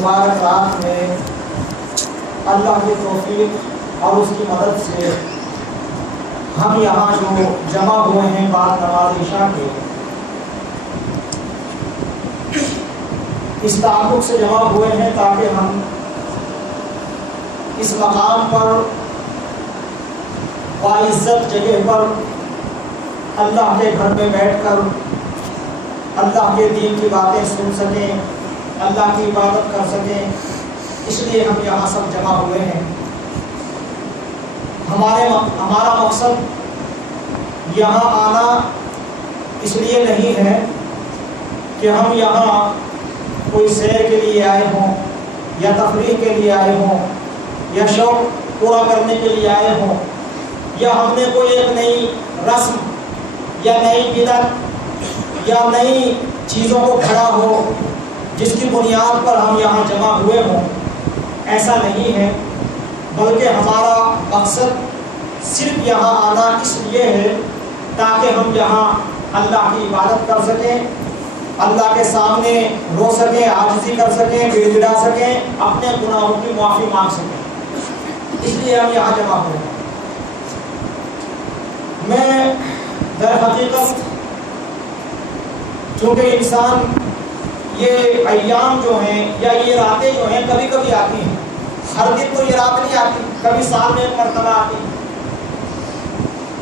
مبارک رات میں اللہ کی توفیق اور اس کی مدد سے ہم یہاں جو جمع ہوئے ہیں بعد نماز عشاء کے، اس تعلق سے جمع ہوئے ہیں تاکہ ہم اس مقام پر باعزت جگہ پر اللہ کے گھر میں بیٹھ کر اللہ کے دین کی باتیں سن سکیں، اللہ کی عبادت کر سکیں، اس لیے ہم یہاں سب جمع ہوئے ہیں۔ ہمارا مقصد یہاں آنا اس لیے نہیں ہے کہ ہم یہاں کوئی سیر کے لیے آئے ہوں یا تفریح کے لیے آئے ہوں یا شوق پورا کرنے کے لیے آئے ہوں یا ہم نے کوئی ایک نئی رسم یا نئی بدعت یا نئی چیزوں کو گھڑا ہو جس کی بنیاد پر ہم یہاں جمع ہوئے ہوں، ایسا نہیں ہے، بلکہ ہمارا مقصد صرف یہاں آنا اس لیے ہے تاکہ ہم یہاں اللہ کی عبادت کر سکیں، اللہ کے سامنے رو سکیں، عاجزی کر سکیں، گڑ گڑا سکیں، اپنے گناہوں کی معافی مانگ سکیں، اس لیے ہم یہاں جمع ہوئے ہیں۔ میں در حقیقت چونکہ انسان یہ ایام جو ہیں یا یہ راتیں جو ہیں کبھی کبھی آتی ہیں، ہر دن تو یہ رات نہیں آتی، کبھی سال میں ایک مرتبہ آتی۔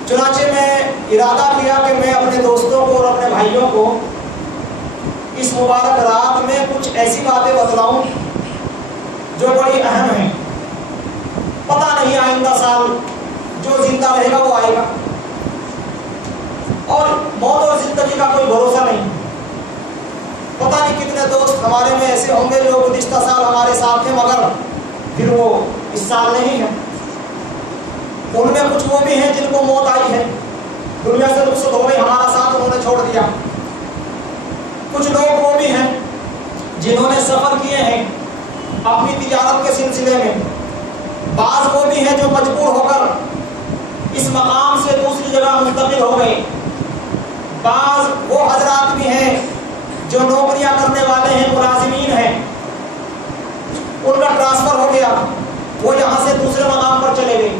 چنانچہ میں ارادہ کیا کہ میں اپنے دوستوں کو اور اپنے بھائیوں کو اس مبارک رات میں کچھ ایسی باتیں بتلاؤں جو بڑی اہم ہیں۔ پتہ نہیں آئندہ سال جو زندہ رہے گا وہ آئے گا، اور موت اور زندگی کا کوئی بھروسہ نہیں۔ پتہ نہیں کتنے دوست ہمارے میں ایسے ہوں گے جو گزشتہ سال ہمارے ساتھ تھے مگر پھر وہ اس سال نہیں ہے۔ ان میں کچھ وہ بھی ہیں جن کو موت آئی ہے، دنیا سے رخصت ہو گئی، ہمارا ساتھ انہوں نے چھوڑ دیا۔ کچھ لوگ وہ بھی ہیں جنہوں نے سفر کیے ہیں اپنی تجارت کے سلسلے میں، بعض وہ بھی ہیں جو مجبور ہو کر اس مقام سے دوسری جگہ منتقل ہو گئے، بعض وہ حضرات بھی ہیں جو نوکریاں کرنے والے ہیں، ملازمین ہیں، ان کا ٹرانسفر ہو گیا، وہ یہاں سے دوسرے مقام پر چلے گئے۔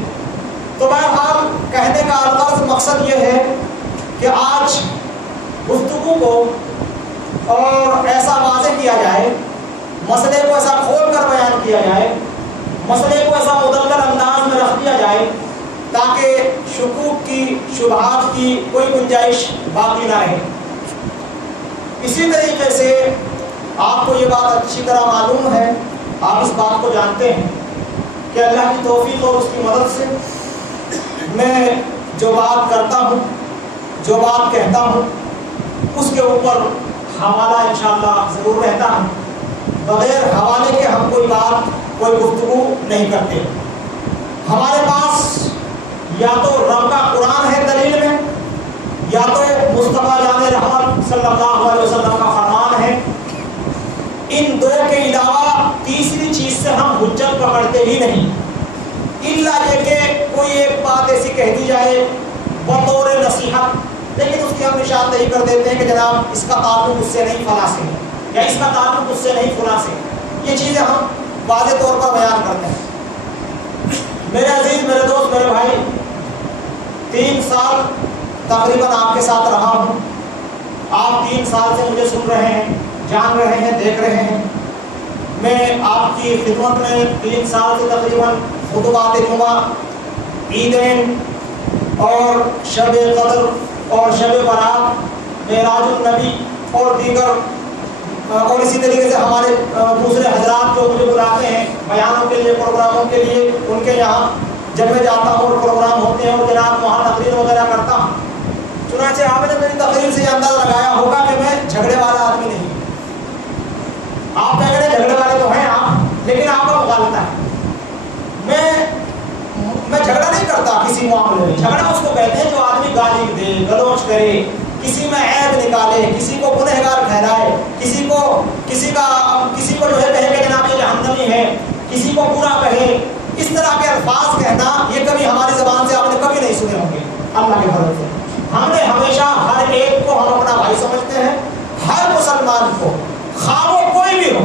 تو بہرحال کہنے کا الغرض مقصد یہ ہے کہ آج گفتگو کو اور ایسا واضح کیا جائے، مسئلے کو ایسا کھول کر بیان کیا جائے، مسئلے کو ایسا مدلل انداز میں رکھ دیا جائے تاکہ شکوک کی، شبہات کی کوئی گنجائش باقی نہ رہے۔ اسی طریقے سے آپ کو یہ بات اچھی طرح معلوم ہے، آپ اس بات کو جانتے ہیں کہ اللہ کی توفیق اور اس کی مدد سے میں جو بات کرتا ہوں، جو بات کہتا ہوں، اس کے اوپر حوالہ انشاءاللہ ضرور رہتا ہے۔ بغیر حوالے کے ہم کوئی بات، کوئی گفتگو نہیں کرتے۔ ہمارے پاس یا تو رب کا قرآن ہے دلیل میں، یا تو مصطفیٰ جان رحمت صلی اللہ علیہ وسلم کا فرمان ہے۔ ان دو کے علاوہ تیسری چیز سے ہم حجت پکڑتے ہی نہیں، الا یہ کہ کوئی ایک بات ایسی کہہ دی جائے بطور نصیحت، لیکن اس کی ہم نشاندہی کر دیتے ہیں کہ جناب اس کا تعلق اس سے نہیں فلاں سے ہے، یا اس کا تعلق اس سے نہیں فلاں سے۔ یہ چیزیں ہم واضح طور پر بیان کرتے ہیں۔ میرے عزیز، میرے دوست، میرے بھائی، 3 سال تقریباً آپ کے ساتھ رہا ہوں، آپ 3 سال سے مجھے سن رہے ہیں، جان رہے ہیں، دیکھ رہے ہیں۔ میں آپ کی خدمت میں 3 سال سے تقریباً خطبات جمعہ، عیدین اور شب قدر اور شب برات، معراج النبی اور دیگر، اور اسی طریقے سے ہمارے دوسرے حضرات جو مجھے بلاتے ہیں بیانوں کے لیے، پروگراموں کے لیے، ان کے یہاں جب میں جاتا ہوں اور پروگرام ہوتے ہیں اور جناب وہاں تقریر وغیرہ کرتا ہوں۔ چنانچہ آپ نے میری تقریر سے یہ اندازہ لگایا ہوگا کہ میں جھگڑے والا آدمی نہیں۔ آپ کہہ رہے جھگڑے والے تو ہیں آپ، لیکن آپ کا مغالطہ ہے۔ میں جھگڑا نہیں کرتا کسی معاملے میں۔ جھگڑا اس کو کہتے ہیں جو آدمی گالی دے، گلوچ کرے، کسی میں عیب نکالے، کسی کو گنہگار ٹھہرائے، کسی کو جو ہے کہے کہ جناب یہ جہنمی ہے، کسی کو برا کہے، اس طرح کے الفاظ کہنا یہ کبھی ہماری زبان سے آپ نے کبھی نہیں سنے ہوں گے۔ اللہ کے فضل سے ہم نے ہمیشہ ہر ایک کو ہم اپنا بھائی سمجھتے ہیں، ہر مسلمان کو، خواہ وہ کوئی بھی ہو،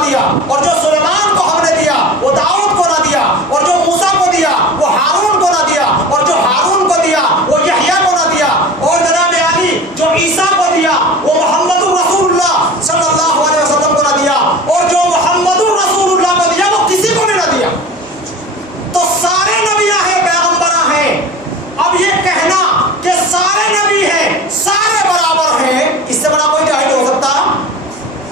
نہ دیا، اور جو سلیمان کو ہم نے دیا وہ داؤد کو نہ دیا، اور جو موسیٰ کو دیا وہ ہارون کو نہ دیا، اور جو ہارون کو دیا وہ یحییٰ کو نہ دیا، اور جناب عالی جو عیسیٰ کو دیا وہ محمد رسول اللہ صلی اللہ علیہ وسلم کو نہ دیا، اور جو محمد رسول اللہ کو دیا وہ کسی کو بھی نہ دیا۔ تو سارے نبیاں ہیں، پیغمبراں ہیں۔ اب یہ کہنا کہ سارے نبی ہیں، سارے برابر ہیں، اس سے بڑا کوئی جاہل ہو سکتا؟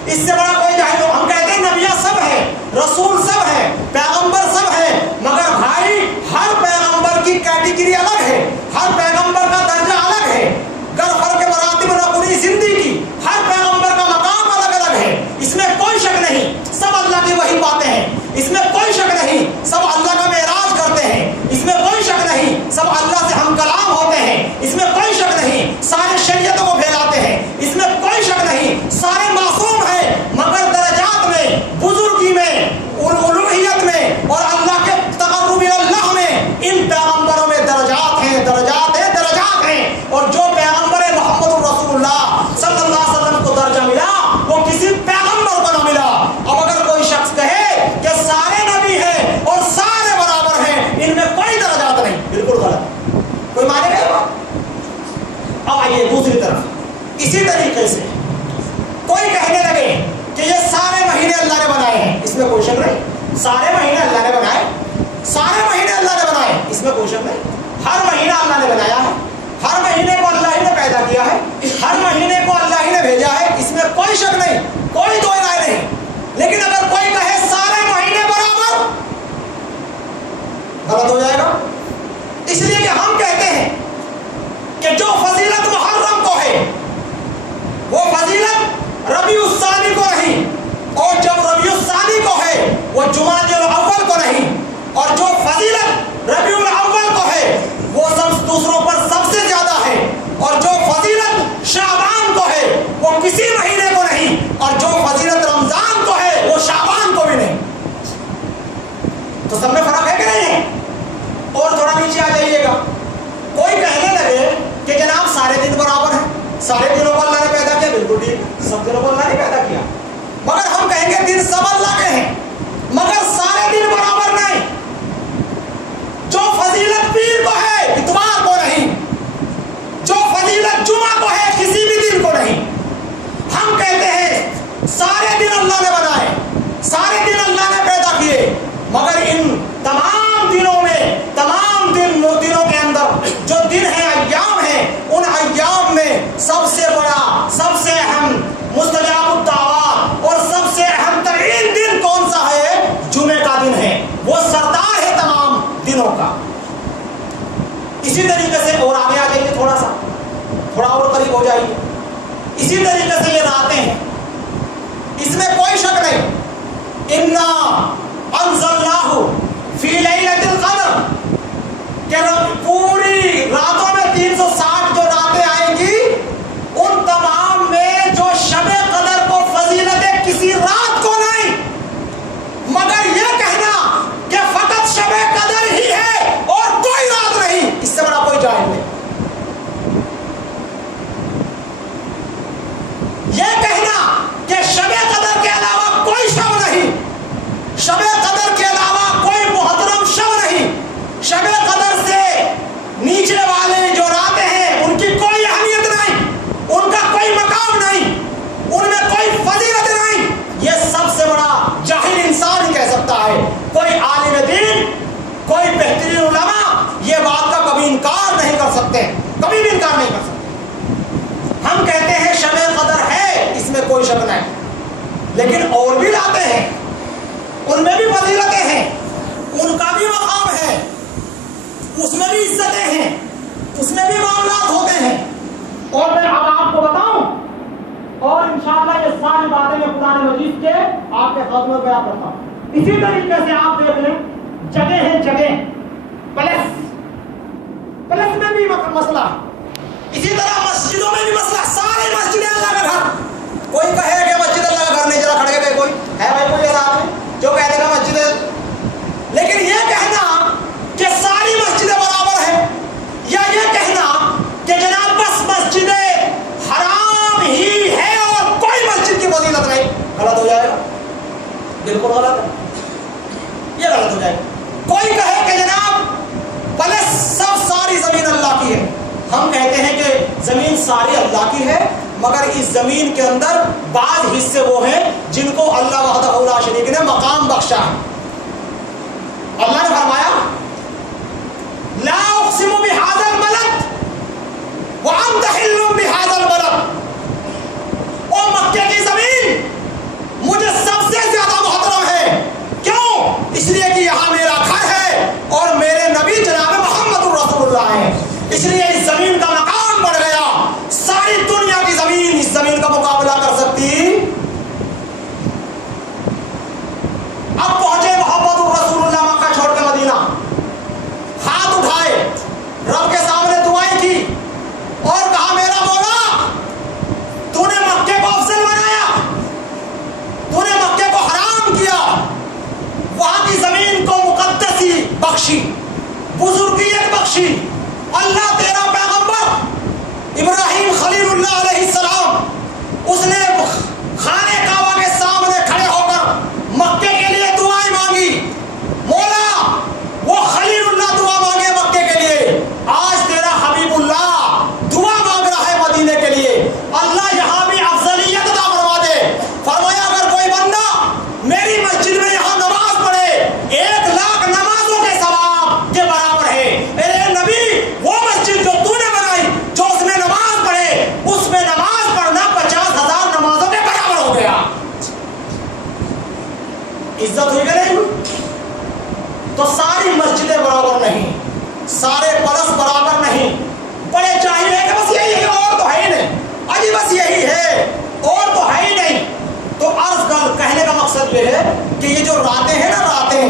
اس سے بڑا کوئی جاہل ہو؟ ہم کہتے ہیں نبیاں سب ہیں، رسول سب ہیں، پیغمبر سب ہیں، مگر بھائی ہر پیغمبر کی کیٹیگری الگ ہے، ہر پیغمبر کا درجہ الگ ہے، گر فرق مراتب نقلی زندگی کی، ہر پیغمبر کا مقام الگ الگ ہے، اس میں کوئی شک نہیں، سب اللہ کی وحی پاتے ہیں، اس میں کوئی شک نہیں، سب اللہ کا معراج کرتے ہیں، اس میں کوئی شک نہیں، سب اللہ سے ہم کلام ہوتے ہیں، اس میں کوئی شک نہیں، سارے شریعتوں کو پھیلاتے ہیں، اس میں کوئی شک نہیں، سارے معصوم ہیں، مگر درجات میں، بزرگی میں، الوہیت میں اور اللہ کے تقرب اللہ میں ان پیغمبروں میں درجات ہیں، درجات ہیں، درجات ہیں۔ اور جو پیغمبر محمد رسول اللہ صلی اللہ علیہ وسلم کو درجہ ملا وہ کسی پیغمبر کو نہ ملا۔ اب اگر کوئی شخص کہے کہ سارے نبی ہیں اور سارے برابر ہیں، ان میں کوئی درجات نہیں، بالکل غلط، کوئی مانے گا؟ اب آئیے دوسری طرف، اسی طریقے سے کوئی کہنے لگے کہ یہ سارے مہینے اللہ نے بنائے ہیں، اس میں کوئی شک نہیں، سارے مہینے اللہ نے بنائے، سارے مہینے اللہ نے بنائے، اس میں کوئی شک نہیں، ہر مہینہ اللہ نے بنایا ہے، ہر مہینے کو اللہ ہی نے پیدا کیا ہے، ہر مہینے کو اللہ ہی نے بھیجا ہے، اس میں کوئی شک نہیں، کوئی دو رائے نہیں۔ لیکن اگر کوئی کہے سارے مہینے برابر، غلط ہو جائے گا، اس لیے کہ ہم کہتے ہیں کہ جو فضیلت محرم کو ہے وہ فضیلت ربیع الثانی کو نہیں، اور جب ربیع الثانی کو ہے وہ جمادی الاول کو نہیں، اور جو فضیلت ربیع الاول کو ہے وہ سب دوسروں پر سب سے زیادہ ہے، اور جو فضیلت شعبان کو ہے وہ کسی مہینے کو نہیں، اور جو فضیلت رمضان کو ہے وہ شعبان کو بھی نہیں۔ تو سب میں فرق ہے کہ نہیں ہے؟ اور تھوڑا نیچے آ جائیے گا، کوئی کہنے لگے کہ جناب سارے دن برابر ہیں، سارے دنوں کو اللہ نے پیدا کیا، بالکل ٹھیک، سب دنوں کو اللہ نے پیدا کیا، مگر ہم کہیں گے دن سب اللہ کے ہیں، مگر سارے دن برابر نہیں، جو فضیلت پیر کو ہے اتوار کو نہیں، جو فضیلت جمعہ کو ہے کسی بھی دن کو نہیں۔ ہم کہتے ہیں سارے دن اللہ نے بنائے، سارے دن اللہ نے پیدا کیے، مگر ان تمام دنوں میں، تمام دنوں کے اندر جو دن ہیں، ایام ہیں، ان ایام میں سب سے بڑا، سب سے اہم، مستجاب الدعوات اور سب سے اہم ترین دن کون سا ہے؟ جمعے کا دن ہے، وہ سردار ہے تمام دنوں کا۔ اسی طریقے سے اور آگے آ جائیے، تھوڑا اور قریب ہو جائیے، اسی طریقے سے یہ راتیں ہیں، اس میں کوئی شک نہیں، اِنَّا أَنزَلْنَاهُ فِي لَيْلَةِ الْقَدْرِ، کہ پوری راتوں میں 360 جو راتیں آئیں گی ان تمام میں جو شب قدر کو فضیلت ہے کسی رات کو نہیں، مگر یہ کہنا کہ فقط شب قدر ہی ہے اور کوئی رات نہیں، اس سے بڑا کوئی جاہل نہیں۔ یہ کہنا کہ شب قدر کے علاوہ کوئی شب نہیں، شب قدر کے علاوہ کوئی محترم شب نہیں، شب قدر سے نیچے والے جو راتیں ہیں ان کی کوئی اہمیت نہیں، ان کا کوئی مقام نہیں، ان میں کوئی فضیلت نہیں، یہ سب سے بڑا جاہل انسان ہی کہہ سکتا ہے۔ کوئی عالم دین، کوئی بہترین علماء یہ بات کا کبھی انکار نہیں کر سکتے، کبھی بھی انکار نہیں کر سکتے۔ ہم کہتے ہیں شب قدر ہے، اس میں کوئی شک نہیں، لیکن اور بھی راتیں ہیں، ان میں بھی فضیلتیں ہیں، ان کا بھی مقام ہے، اس میں بھی عزتیں ہیں، اس میں بھی معاملات ہوتے ہیں۔ اور میں اب آپ کو بتاؤں، اور انشاءاللہ یہ ساری باتیں میں قرآن مجید کے آپ کے خدمت میں بیان کرتا ہوں۔ اسی طریقے سے آپ دیکھ لیں، جگہ ہے، جگہ پلس میں بھی مسئلہ، اسی طرح مسجدوں میں بھی مسئلہ، سارے مسجدیں اللہ کا گھر، کوئی کہے کہ مسجد اللہ کا گھر نہیں، ذرا کھڑے گئے کوئی ہے بھائی، کوئی ایسا آپ جو کہہ دے گا مسجد ہے، لیکن یہ کہنا کہ ساری مسجدیں برابر ہیں، یا یہ کہنا کہ جناب بس مسجد حرام ہی ہے اور کوئی مسجد کی فضیلت نہیں، غلط ہو جائے گا، مگر اس زمین کے اندر بعض حصے وہ ہیں جن کو اللہ وحدہ لا شریک نے مقام بخشا ہے. اللہ نے فرمایا لا اقسم بهذا البلد وانت حل بهذا البلد. اور مکے کی زمین مجھے سب سے زیادہ محترم ہے. کیوں؟ اس لیے کہ یہاں میرا گھر ہے اور میرے نبی جناب محمد رسول اللہ ہیں. اس لیے اس زمین کا مقام بڑھ گیا. ساری دنیا کی زمین اس زمین کا مقابلہ کر سکتی. اب پہنچے محمد رسول اللہ مکہ چھوڑ کے مدینہ. ہاتھ اٹھائے, رب کے سامنے دعائیں کی اور کہا میرا مولا تو نے مکے کو افضل بنایا, تو نے مکے کو حرام کیا, وہاں کی زمین کو مقدسی بخشی, بزرگیت بخشی. اللہ تیرا پیغمبر ابراہیم خلیل اللہ علیہ السلام اس نے خانے کعبہ کے سامنے کھڑے ہو کر مکے کے لیے دعائیں مانگی. مولا وہ خلیل اللہ دعا مانگے مکے کے لیے, آج تیرا حبیب اللہ دعا مانگ رہا ہے مدینے کے لیے. اللہ یہاں بھی افضلیت عطا فرما دے. فرمایا اگر کوئی بندہ میری مسجد میں یہاں نماز پڑھے 1 لاکھ نمازوں کے ثواب کے برابر ہے. میرے نبی وہ مسجد جو تو نے بنائی جو اس میں نماز پڑھے اس میں نماز پڑھنا 50,000 نمازوں کے برابر ہو گیا. عزت ہوئی کہ نہیں؟ تو ساری مسجدیں برابر نہیں, سارے پرس برابر نہیں. بڑے چاہیے کہ بس یہی ہے اور تو ہے ہی نہیں, اجی بس یہی ہے اور تو ہے ہی نہیں. تو عرض کہنے کا مقصد یہ ہے کہ یہ جو راتیں ہیں نا, راتیں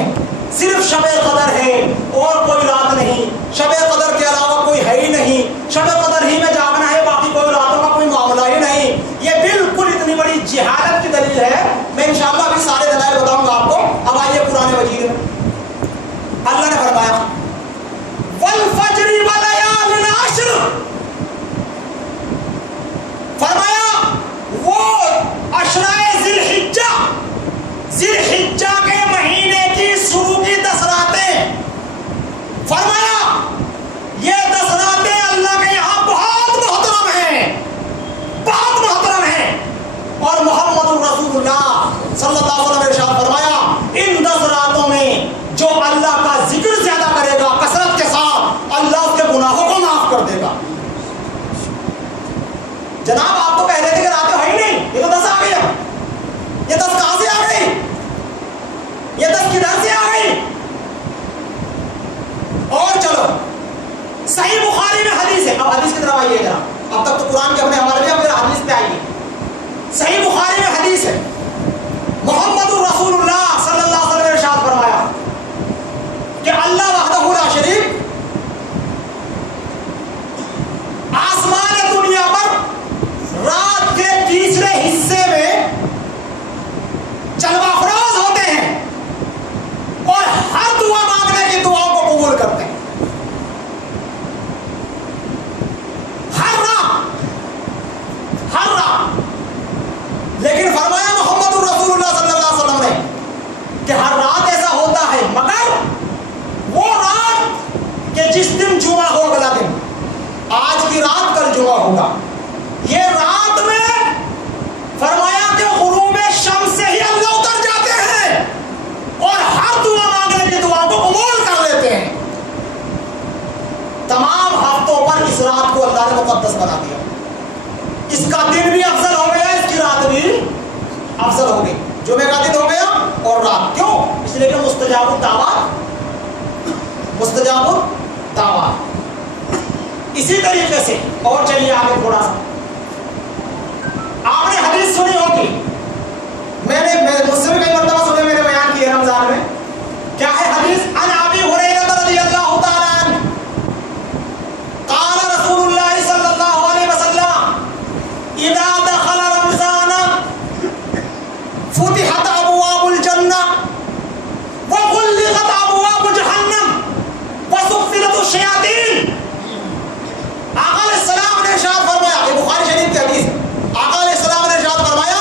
صرف شب قدر ہے اور کوئی رات نہیں. شب قدر کے علاوہ کوئی ہے ہی نہیں. شب قدر ہی میں جاگنا ہے, باقی کوئی راتوں کا کوئی معاملہ ہی نہیں. یہ بالکل اتنی بڑی جہالت کی دلیل ہے. میں انشاءاللہ ابھی سارے دلائل بتاؤں گا آپ کو. اب آئیے قرآن مجید میں اللہ نے فرمایا والفجر وليال عشر. فرمایا وہ عشرۂ ذی الحجہ کے مہینے کی شروع کی 10 راتیں. فرمایا یہ 10 راتیں اللہ کے یہاں بہت محترم ہیں, بہت محترم ہیں. اور محمد رسول اللہ صلی اللہ علیہ وسلم نے ارشاد فرمایا ان 10 راتوں میں جو اللہ کا ذکر زیادہ کرے گا کثرت کے ساتھ, اللہ اس کے گناہوں کو معاف کر دے گا. جناب آپ تو کہہ رہے تھے کہ راتیں ہے ہی نہیں, یہ تو 10 آ گئی. اب یہ 10 کہاں سے آ گئی؟ یہ 10 کدھر سے آ گئی؟ اور چلو صحیح بخاری میں حدیث ہے. اب حدیث کی طرف آئیے ذرا. اب تک تو قرآن کے اپنے حوالے میں, اب پھر حدیث پہ آئیے. صحیح بخاری میں حدیث ہے, محمد رسول اللہ صلی اللہ علیہ وسلم نے ارشاد فرمایا کہ اللہ وحدہ لا شریک آسمان دنیا پر رات کے تیسرے حصے میں جلوہ افروز ہوتے ہیں اور ہر دعا مانگنے کی دعاؤں کو قبول کرتے ہیں. ہر رات. لیکن فرمایا محمد رسول اللہ صلی اللہ علیہ وسلم نے کہ ہر رات ایسا ہوتا ہے مگر وہ رات کہ جس دن جمعہ ہو اگلا دن, آج کی رات کل جمعہ ہوگا, یہ رات میں فرمایا کہ غروب شمس سے ہی اللہ اتر جاتے ہیں اور ہر دعا مانگنے کی دعا کو قبول کر لیتے ہیں. تمام ہفتوں پر اس رات کو اللہ نے مقدس بنا دیا. اس کا دن بھی افضل ہو گیا, اس کی رات بھی افضل ہو گئی. جمعے کا دن ہو گیا اور رات. کیوں؟ اس لیے کہ مستجاب الدعوات, مستجاب الدعوات. اسی طریقے سے اور چلیے آگے تھوڑا سا. آپ نے حدیث سنی ہوگی, میں نے مجھ سے بھی کئی مرتبہ سنے, میں نے بیان کیا رمضان میں. کیا ہے حدیث؟ عن ابی ہریرہ رضی اللہ تعالی عنہ قال رسول اللہ صلی اللہ علیہ وسلم اذا دخل رمضان فتحت ابواب الجنہ وغلقت ابواب جہنم وسفلت الشیاطین. آقا علیہ السلام نے ارشاد فرمایا, یہ بخاری شریف کی حدیث ہے, آقا علیہ السلام نے ارشاد فرمایا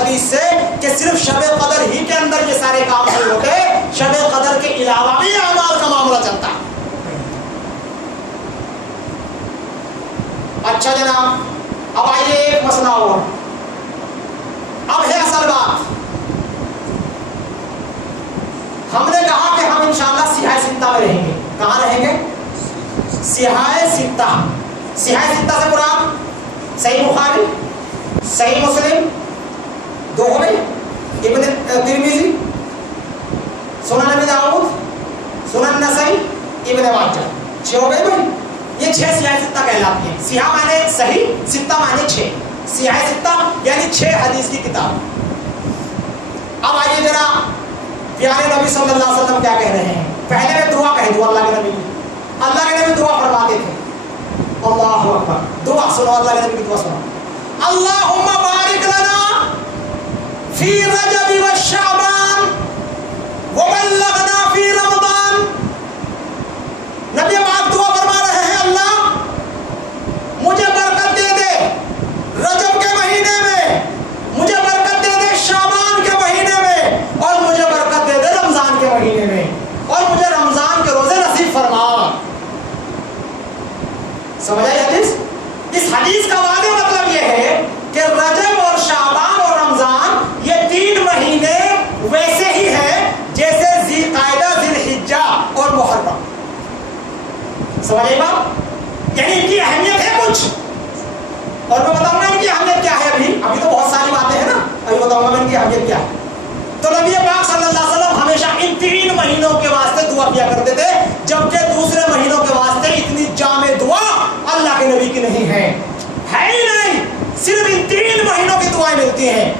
حدیث سے کہ صرف شب قدر ہی کے اندر یہ سارے کام نہیں ہوتے، شب قدر کے علاوہ بھی اعمال کا معاملہ چلتا ہے۔ اچھا جناب، اب آئیے ایک مسئلہ اور، اب ہے اصل بات۔ ہم نے کہا کہ ہم انشاءاللہ سیاہ ستہ میں رہیں گے۔ کہاں رہیں گے؟ سیاہ ستہ۔ سیاہ ستہ سے مراد صحیح بخاری، صحیح مسلم، دو ہو گئی، ابن ترمذی، سنن ابی داؤد، سنن نسائی، ابن ماجہ، 6 ہو گئے بھائی۔ یہ 6 سیاہ ستہ کہلاتی ہیں۔ سیاہ معنی صحیح، ستہ معنی 6، سیاہ ستہ یعنی 6 حدیث کی کتاب۔ اب آئیے ذرا پیارے نبی صلی اللہ علیہ وسلم کیا کہہ رہے ہیں۔ پہلے میں دعا کہہ دوں اللہ کے نبی کی۔ اللہ کے نبی دعا فرماتے تھے، اللہ اکبر، دعا سنو، اللہ کے نبی کی دعا سنو، اللہم بارک لنا فی رجب و شعبان وبلغنا فی رمضان۔ نبی پاک دعا فرما رہے ہیں، اللہ مجھے برکت دے دے رجب کے مہینے میں، مجھے برکت دے دے شعبان کے مہینے میں، اور مجھے برکت دے دے رمضان کے مہینے میں، اور مجھے رمضان کے روزے نصیب فرما۔ سمجھ آئی حدیث؟ اس حدیث کا واضح مطلب یہ ہے کہ رجب اور شعبان اور رمضان یہ 3 مہینے ویسے ہی ہیں جیسے ذی قعدہ، ذی الحجہ اور محرم۔ سمجھ آئی بات؟ یعنی ان کی اہمیت ہے کچھ، اور میں بتاؤں گا ان کی اہمیت کیا ہے۔ ابھی تو بہت ساری باتیں ہیں نا، ابھی بتاؤں گا میں ان کی اہمیت کیا ہے۔ تو نبی پاک صلی اللہ علیہ وسلم ہمیشہ ان 3 مہینوں کے واسطے دعا کیا کرتے تھے، جبکہ دوسرے مہینوں کے واسطے اتنی جامع دعا اللہ کے نبی کی نہیں ہے ہی نہیں۔ صرف ان 3 مہینوں کی دعائیں ملتی ہیں،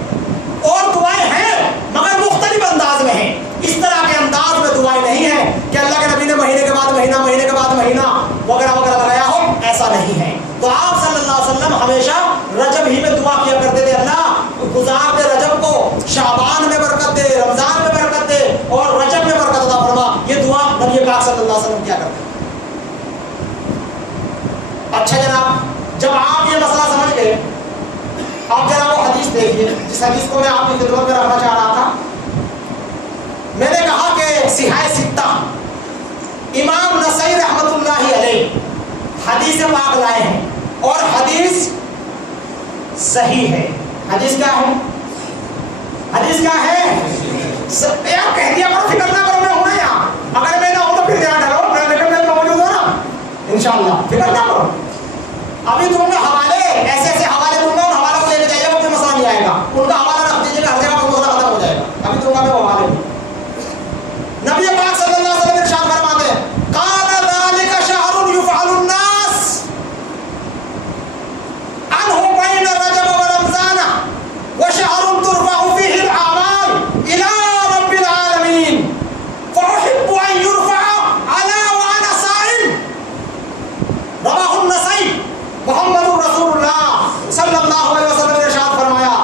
اور دعائیں ہیں مگر مختلف انداز میں ہیں۔ اس طرح کے انداز میں دعائیں نہیں ہیں کہ اللہ کے نبی نے مہینے کے بعد مہینہ، مہینے کے بعد مہینہ وغیرہ وغیرہ لگایا ہو، ایسا نہیں ہے۔ تو آپ صلی اللہ علیہ وسلم ہمیشہ رجب ہی میں دعا کیا کرتے تھے، اللہ گزار دے رجب کو، شعبان میں برکت دے، رمضان میں برکت دے، اور رجب میں برکت عطا فرما۔ یہ دعا نبی پاک صلی اللہ علیہ وسلم کیا کرتے تھے۔ اچھا جناب، جب آپ یہ مسئلہ سمجھ گئے، آپ ذرا وہ حدیث دیکھیے جس حدیث کو میں آپ کی خدمت میں رکھنا چاہ رہا تھا۔ میں نے کہا کہ سیاہ ستہ امام نسائی رحمۃ اللہ علیہ حدیث پاک لائے ہیں، اور حدیث صحیح ہے۔ حدیث کیا ہے؟ حدیث کیا ہے؟ یار کہہ دیا کرو، فکر نہ کرو، میں ہوں نا یہاں، اگر میں نہ ہوں تو پھر دھیان ڈالو، میں موجود ہوں نا انشاءاللہ، فکر نہ کرو۔ ابھی تم نے حوالے ایسے ایسے حوالے دوں گا، ان حوالوں کو لے کے جائیے گا، کوئی مسئلہ نہیں آئے گا، ان کا حوالہ رکھ دیجیے گا، ہر جگہ مسئلہ ختم ہو جائے گا۔ ابھی دوں گا میں حوالے بھی۔ نبی پاک صلی اللہ علیہ وسلم ارشاد فرماتے ہیں، قال ذلك شهر يفعل الناس عنه بين رجب ورمضان وشهر ترفع فيه الاعمال الى رب العالمين فاحب ان يرفع على وانا صائم۔ رواه النسائی۔ محمد رسول اللہ صلی اللہ علیہ وسلم نے ارشاد فرمایا،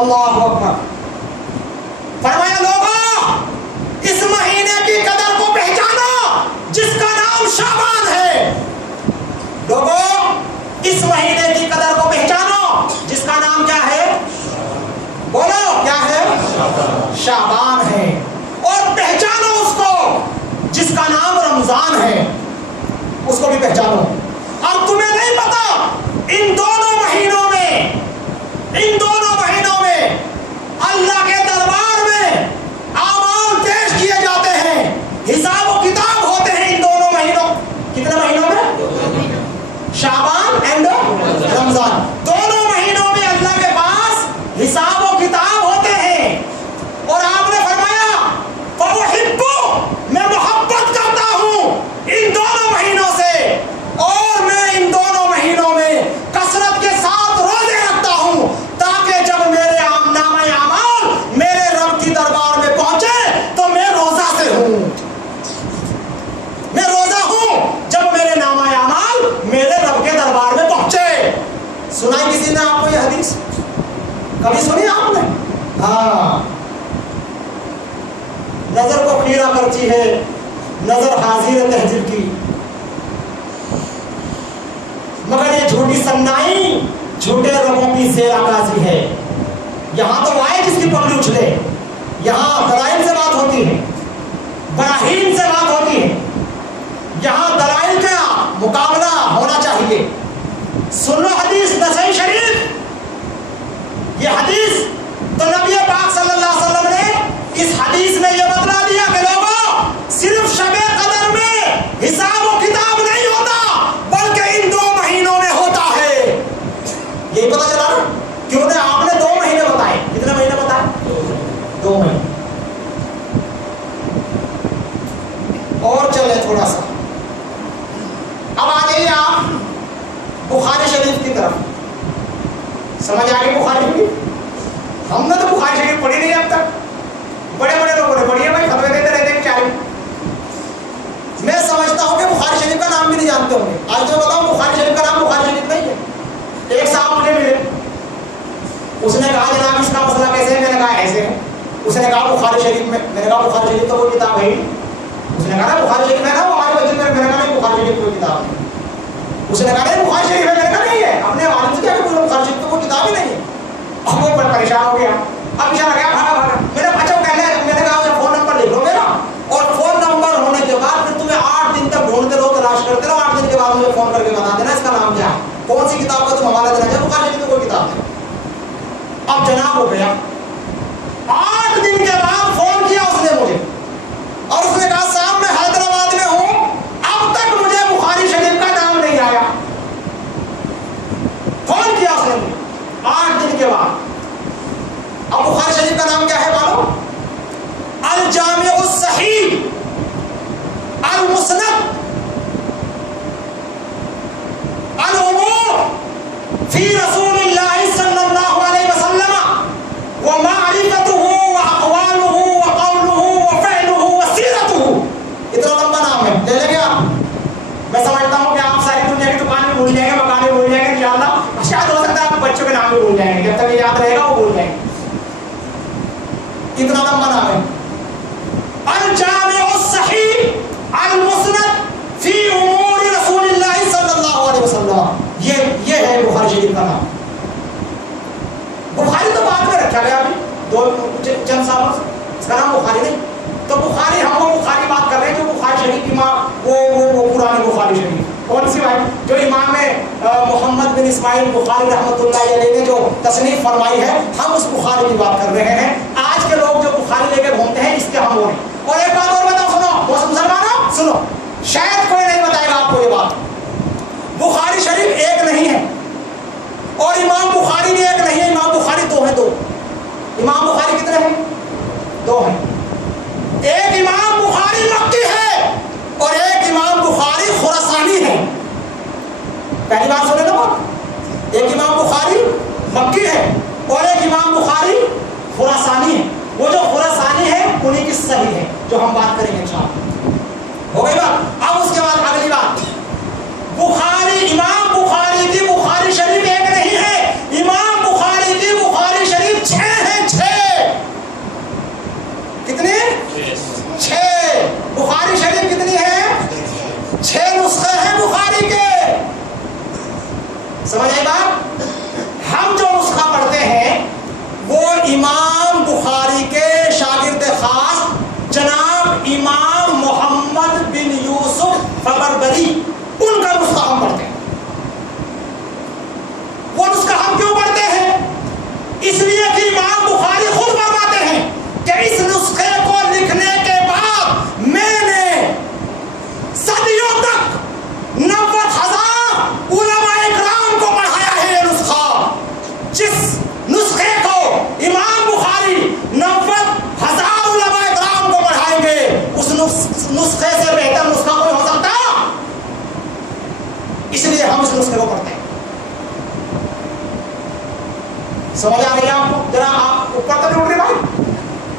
اللہ اکبر، فرمایا لوگوں اس مہینے کی قدر کو پہچانو جس کا نام شعبان ہے۔ لوگوں اس مہینے کی قدر کو پہچانو جس کا نام کیا ہے؟ بولو کیا ہے؟ شعبان ہے۔ اور پہچانو اس کو جس کا نام رمضان ہے، اس کو بھی پہچانو۔ اور تمہیں نہیں پتا ان دونوں مہینوں میں اللہ کے دربار میں اعمال پیش کیے جاتے ہیں، حساب و کتاب ہوتے ہیں ان دونوں مہینوں۔ کتنے مہینوں میں؟ شعبان اینڈ رمضان، دونوں مہینوں میں اللہ کے پاس حساب و کتاب ہوتے ہیں۔ اور آپ نے فرمایا فَأُحِبُّ، میں محبت کرتا ہوں ان دونوں مہینوں سے، اور میں ان دونوں مہینوں میں کثرت کے ساتھ روزے رکھتا ہوں، تاکہ جب میرے نامہ اعمال میرے رب کی دربار میں پہنچے تو میں روزہ سے ہوں، میں روزہ ہوں جب میرے نامہ اعمال میرے رب کے دربار میں پہنچے۔ سنائی کسی نے آپ کو یہ حدیث؟ کبھی سنی آپ نے؟ ہاں، نظر کو خیرہ کرتی ہے نظر حاضر تہذیب کی، مگر یہ جھوٹی سنائی جھوٹے ربوں کی زیر اندازی ہے۔ یہاں تو وائے جس کی پگڑی اچھلے، یہاں دلائل سے بات ہوتی ہے، براہین سے بات ہوتی ہے، یہاں دلائل کا مقابلہ ہونا چاہیے۔ سن لو حدیث نسائی شریف، یہ حدیث تو نبی پاک صلی اللہ علیہ وسلم نے اس حدیث میں یہ بتلا دیا کہ لوگوں صرف شب قدر میں حساب و کتاب نہیں ہوتا بلکہ ان 2 مہینوں میں ہوتا ہے۔ یہی پتا چلا نا کیوں نے آپ نے 2 مہینے بتائے، کتنے مہینے بتائے؟ 2 مہینے۔ اور چلے تھوڑا سا، اب آ جائیے آپ بخاری شریف کی طرف۔ سمجھ آ گئی بخاری شریف؟ ہم نے تو بخاری شریف پڑھی نہیں اب تک، بڑے بڑے لوگوں نے پڑھی ہے بھائی، فتوے دیتے رہتے ہیں چارے۔ میں سمجھتا ہوں کہ بخاری شریف کا نام بھی نہیں جانتے ہوں گے۔ آج جو بتاؤں بخاری شریف کا نام بخاری شریف نہیں ہے۔ ایک صاحب مجھے ملے، اس نے کہا جناب اس کا مسئلہ کیسے ہے؟ میں نے کہا ایسے ہے۔ اس نے کہا بخاری شریف میں، میں نے کہا بخاری شریف تو کوئی کتاب ہے ہی۔ اس نے کہا بخاری شریف ہے نا وہ ہماری مسجد میں، میں نے کہا نہیں بخاری شریف کوئی کتاب نہیں۔ اس نے کہا نہیں بخاری شریف ہے، میں نے کہا نہیں ہے۔ اپنے والد سے کیا کہ بخاری شریف تو کوئی کتاب ہی نہیں ہے۔ اب وہ پریشان ہو گیا، اب اشارہ گیا بھاگا بھاگا۔ میں نے اچھا کہنا ہے، میں نے کہا اسے فون نمبر لکھ لو میرا، اور فون نمبر ہونے کے بعد پھر تمہیں 8 دن تک ڈھونڈتے رہو، تلاش کرتے رہو، 8 دن کے بعد مجھے فون کر کے بتا دینا اس کا نام کیا ہے، کون سی کتاب کا تم حوالہ دینا چاہے، بخاری شریف کوئی کتاب نہیں۔ اب جناب ہو گیا، 8 دن کے بعد فون کیا اس نے مجھے، اور اس نے کہا صاحب میں حیدرآباد میں ہوں، اب تک مجھے بخاری شریف کا نام نہیں آیا۔ فون کیا اس نے مجھے 8 دن کے بعد۔ اب بخاری شریف کا نام کیا ہے معلوم؟ الجامع الصحیح المسند الامور فی رسول اللہ صلی اللہ علیہ وسلم ومعرفته واقواله وقوله وفعله وسیرته۔ اتنا لمبا نام ہے، لے لیں گے آپ؟ میں سمجھتا ہوں کہ آپ ساری دنیا کی دکان بھی بھول جائیں گے، مکان بھی بھول جائیں گے انشاءاللہ، شاید ہو سکتا ہے آپ بچوں کے نام بھی بھول جائیں گے، جب تک یہ یاد رہے گا وہ بھول جائیں گے۔ کتنا لمبا نام ہے؟ الجامع الصحیح المسند فی امور رسول اللہ صلی اللہ علیہ وسلم، یہ ہے بخاری شریف کا نام۔ بخاری تو بعد میں رکھا گیا ابھی چند سالوں سے، اس کا نام بخاری نہیں۔ تو بخاری ہم وہ بخاری بات کر رہے ہیں جو بخاری شریف کی ماں وہ پرانی بخاری شریف، کون سی بھائی؟ جو امام محمد بن اسماعیل بخاری رحمۃ اللہ علیہ نے جو تصنیف فرمائی ہے، ہم اس بخاری کی بات کر رہے ہیں۔ آج کے لوگ جو بخاری لے کے گھومتے ہیں اس کے ہم ہو رہے ہیں۔ اور ایک بات اور بتاؤ، سنو مسلمانوں سنو، شاید کوئی نہیں بتائے گا آپ کو یہ بات، بخاری شریف ایک نہیں ہے، اور امام بخاری بھی ایک نہیں ہے، امام بخاری 2 ہیں، 2 امام بخاری کتنے ہیں؟ 2 ہیں۔ ایک امام بخاری مکی ہے اور ایک امام بخاری خراسانی ہے۔ پہلی بات سنیں نا، ایک امام بخاری مکی ہے اور ایک امام بخاری خراسانی ہے۔ وہ جو خراسانی ہے انہیں کی صحیح ہے جو ہم بات کریں گے انشاءاللہ۔ ہو گئی بات؟ اب اس کے بعد اگلی بات، بخاری امام بخاری کی بخاری شریف ایک نہیں ہے، امام بخاری کی بخاری شریف 6 ہیں، 6۔ کتنی؟ 6۔ بخاری شریف کتنی ہے؟ 6 نسخے ہیں بخاری کے۔ سمجھ آئی بات؟ ہم جو نسخہ پڑھتے ہیں وہ امام بخاری کے شاگرد خاص جناب امام محمد بن یوسف فبربری، ان کا نسخہ ہم پڑھتے ہیں۔ وہ نسخہ ہم کیوں پڑھتے ہیں؟ اس لیے کہ امام بخاری خود فرماتے ہیں کہ اس نسخے کو لکھنے کے بعد میں نے صدیوں تک 90,000 علماء اکرام کو پڑھایا ہے۔ یہ نسخہ، جس نسخے کو امام بخاری 90,000 علماء اکرام کو پڑھائیں گے، اس نسخے سے بہتر نسخہ کوئی ہو سکتا؟ اس لیے ہم اس نسخے کو پڑھتے ہیں۔ سمجھ آ رہی ہے آپ کو؟ ذرا آپ اوپر تو نہیں اٹھ رہے بھائی،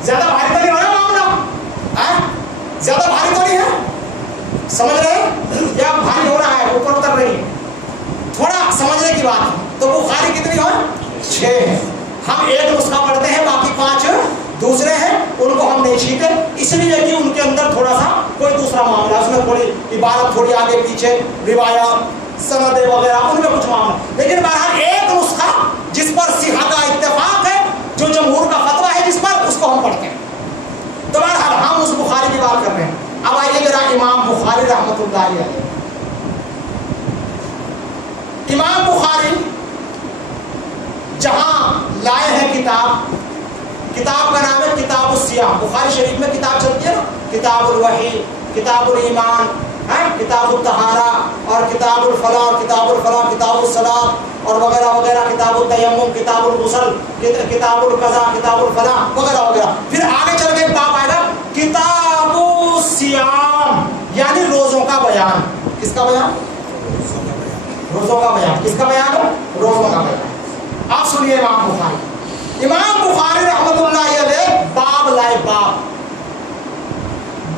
زیادہ بھاری تو نہیں ہو رہا معاملہ، زیادہ بھاری تو نہیں ہے، سمجھ رہے ہیں؟ یا بھاری ہو رہا ہے، اوپر اتر رہی ہے، تھوڑا سمجھنے کی بات ہے۔ تو بخاری کتنی ہے؟ 6 ہیں۔ ہم ایک نسخہ پڑھتے ہیں، باقی 5 دوسرے ہیں، ان کو ہم نہیں چھیتے، اس لیے کہ ان کے اندر تھوڑا سا کوئی دوسرا معاملہ، اس میں تھوڑی عبارت تھوڑی آگے پیچھے، روایات سندیں وغیرہ ان میں کچھ معاملہ، لیکن بہرحال ایک نسخہ جس پر صحت کا اتفاق ہے جو جمہور کا فتویٰ ہے جس پر اس کو ہم پڑھتے ہیں. تو بہرحال ہم اس بخاری کی بات کر رہے ہیں. اب آئیے ذرا امام بخاری رحمۃ اللہ علیہ. امام بخاری جہاں لائے ہیں کتاب کا نام ہے کتاب الصیام. بخاری شریف میں کتاب چلتی ہے نا, کتاب الوحی, کتاب الایمان, کتاب الطہارہ, اور کتاب الفلاح, اور کتاب الفلاح, کتاب الصلاۃ اور وغیرہ وغیرہ, کتاب التیمم, کتاب الغسل, کتاب القضاء, کتاب الفلاح وغیرہ وغیرہ. پھر آگے چل کے ایک باب آئے گا کتاب الصیام, یعنی روزوں کا بیان. کس کا بیان؟ روزوں کا بیان. کس کا بیان ہے؟ روزوں کا بیان. آپ سنیے امام بخاری رحمۃ اللہ علیہ باب لائے.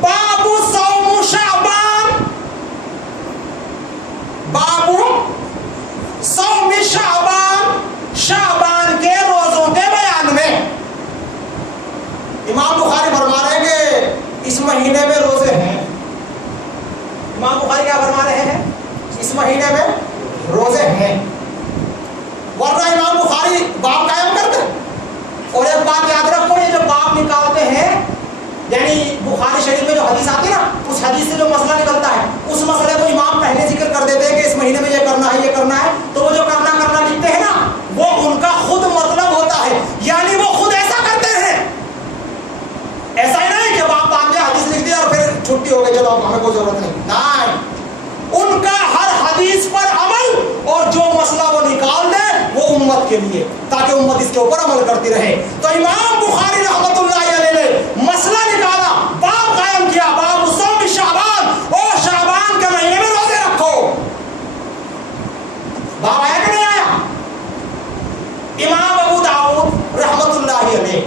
باب صوم شعبان, باب صوم شعبان, شعبان کے روزوں کے بیان میں. امام بخاری فرما رہے ہیں کہ اس مہینے میں روزے ہیں. امام بخاری کیا فرما رہے ہیں؟ اس مہینے میں روزے ہیں. ورنہ امام بخاری باب قائم کرتے. اور ایک بات یاد رکھو, یہ جو باب نکالتے ہیں, یعنی بخاری شریف میں جو حدیث آتی ہے نا, اس حدیث سے جو مسئلہ نکلتا ہے, اس مسئلے کو امام پہلے ذکر کر دیتے ہیں کہ اس مہینے میں یہ کرنا ہے, یہ کرنا ہے. تو وہ جو کرنا لکھتے ہیں نا, وہ ان کا خود مطلب ہوتا ہے, یعنی وہ خود ایسا کرتے ہیں. ایسا ہی نہیں کہ باب باندھ دیا, حدیث لکھ دیا اور پھر چھٹی ہو گئی, چلو ہمیں کوئی ضرورت نہیں. نہیں, ان کا ہر حدیث پر عمل, اور جو مسئلہ وہ نکال دے وہ امت کے لیے, تاکہ امت اس کے اوپر عمل کرتی رہے. تو امام بخاری رحمۃ اللہ علیہ نے مسئلہ نکالا, باب قائم کیا, باب صوم شعبان, اور شعبان کے مہینے میں روزے رکھو. باب آیا کہ نہیں آیا؟ امام ابو داؤد رحمۃ اللہ علیہ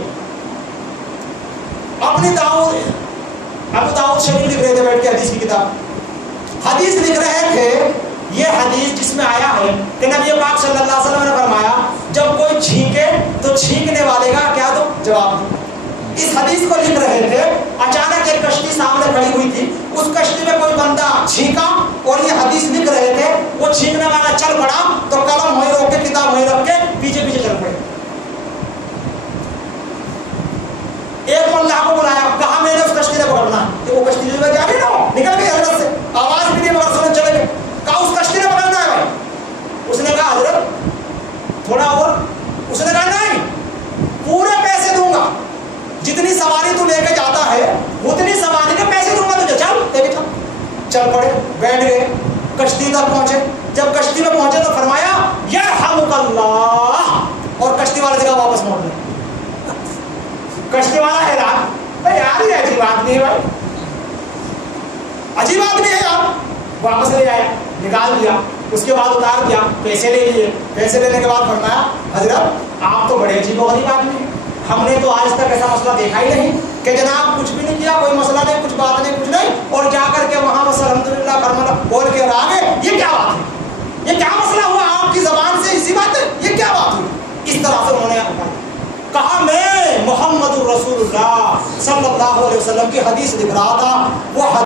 اپنی ابو داؤد شریف لکھ رہے تھے بیٹھ کے حدیث کی کتاب. حدیث لکھ رہے تھے, یہ حدیث جس میں آیا ہے کہ نبی پاک صلی اللہ علیہ وسلم نے فرمایا جب کوئی چھینکے تو چھینکنے والے کا کیا دو؟ جواب دو. اس حدیث کو لکھ رہے تھے, اچانک ایک کشتی سامنے کھڑی ہوئی تھی, اس کشتی میں کوئی بندہ چھینکا اور یہ حدیث لکھ رہے تھے. وہ چھینکنے والا چل پڑا تو قلم وہیں روک کے, کتاب وہیں رکھ کے پیچھے پیچھے چل پڑے. ایک ملا کو بلایا, کہا میں نے اس کشتی نے پکڑنا ہے, کہ وہ کشتی جو ہے آگے نہ ہو, نکل گئی حضرت سے, آواز بھی نہیں مگر سننے چلے گئے. کہا اس کشتی نے پکڑنا ہے بھائی. اس نے کہا حضرت تھوڑا اور. اس نے کہا نہیں, پورے پیسے دوں گا, جتنی سواری تو لے کے جاتا ہے اتنی سواری کے پیسے دوں گا تجھے, چل لے کے چل. چل پڑے, بیٹھ گئے, کشتی تک پہنچے. جب کشتی میں پہنچے تو فرمایا یرحمک اللہ, اور کشتی والے جگہ واپس موڑ گئے. کشتی والا حیران, بھائی یار یہ عجیب آدمی ہے, بھائی عجیب آدمی ہے یار. واپس لے آیا, نکال دیا, اس کے بعد اتار دیا, پیسے لے لیے. پیسے لینے کے بعد فرمایا حضرت آپ تو بڑے عجیب و غریب آدمی ہیں, ہم نے تو آج تک ایسا مسئلہ دیکھا ہی نہیں کہ جناب کچھ بھی نہیں کیا, کوئی مسئلہ نہیں, کچھ بات نہیں, کچھ نہیں, اور جا کر کے وہاں بس الحمدللہ کرملہ بول کے آ گئے. یہ کیا بات ہے, یہ کیا مسئلہ ہوا آپ کی زبان سے اسی بات ہے, یہ کیا بات ہوئی؟ اس طرح سے انہوں نے کہا میں محمد الرسول اللہ صلی اللہ علیہ وسلم کی حدیث لکھ رہا تھا. وہ